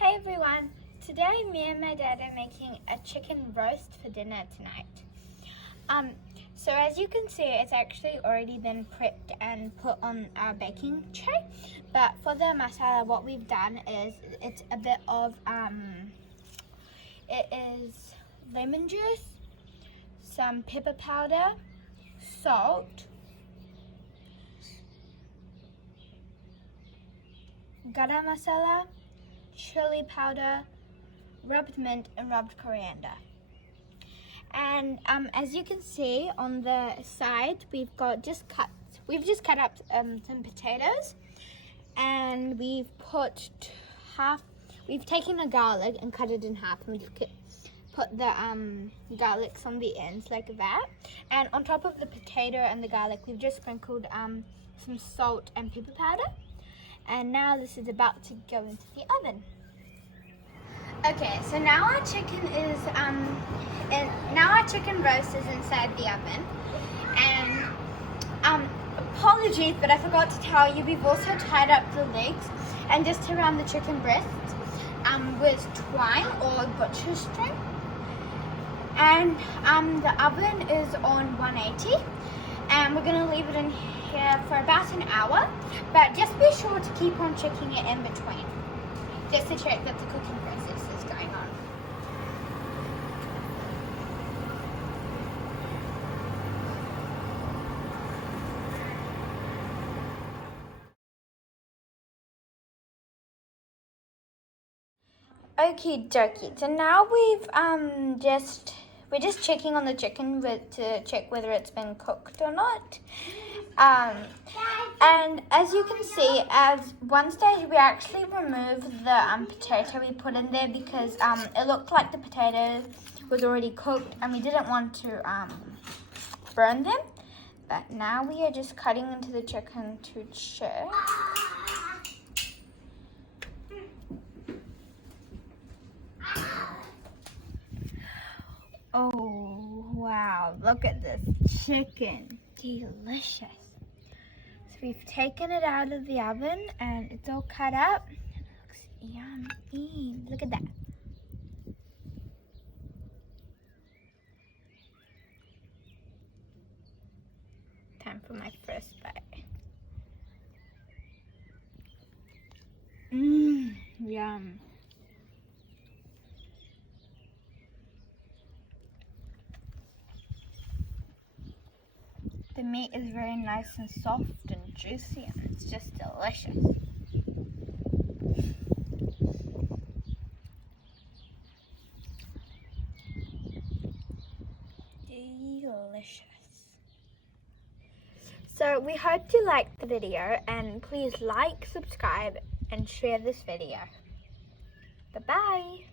Hey everyone, today me and my dad are making a chicken roast for dinner tonight. So as you can see, it's actually already been prepped and put on our baking tray. But for the masala, what we've done is it's a bit of it is lemon juice, some pepper powder, salt, garam masala, chili powder, rubbed mint, and rubbed coriander. And as you can see on the side, we've just cut up some potatoes, and we've taken a garlic and cut it in half, and we've put the garlics on the ends like that. And on top of the potato and the garlic, we've just sprinkled some salt and pepper powder. And now this is about to go into the oven. Okay, so now our chicken roast is inside the oven. And apologies, but I forgot to tell you, we've also tied up the legs and just around the chicken breast with twine or butcher string. And the oven is on 180, and we're gonna leave it in here for about an hour. But just be sure to keep on checking it in between, just to check that the cooking process is going on. Okie dokie. So now we're just checking on the chicken to check whether it's been cooked or not. And as you can see, as one stage we actually removed the potato we put in there because it looked like the potato was already cooked and we didn't want to burn them. But now we are just cutting into the chicken to check. Oh, wow, look at this chicken. Delicious. So we've taken it out of the oven and it's all cut up. It looks yummy. Look at that. Time for my first bite. Yum. The meat is very nice and soft and juicy, and it's just delicious. Delicious. So we hope you liked the video, and please like, subscribe, and share this video. Bye-bye.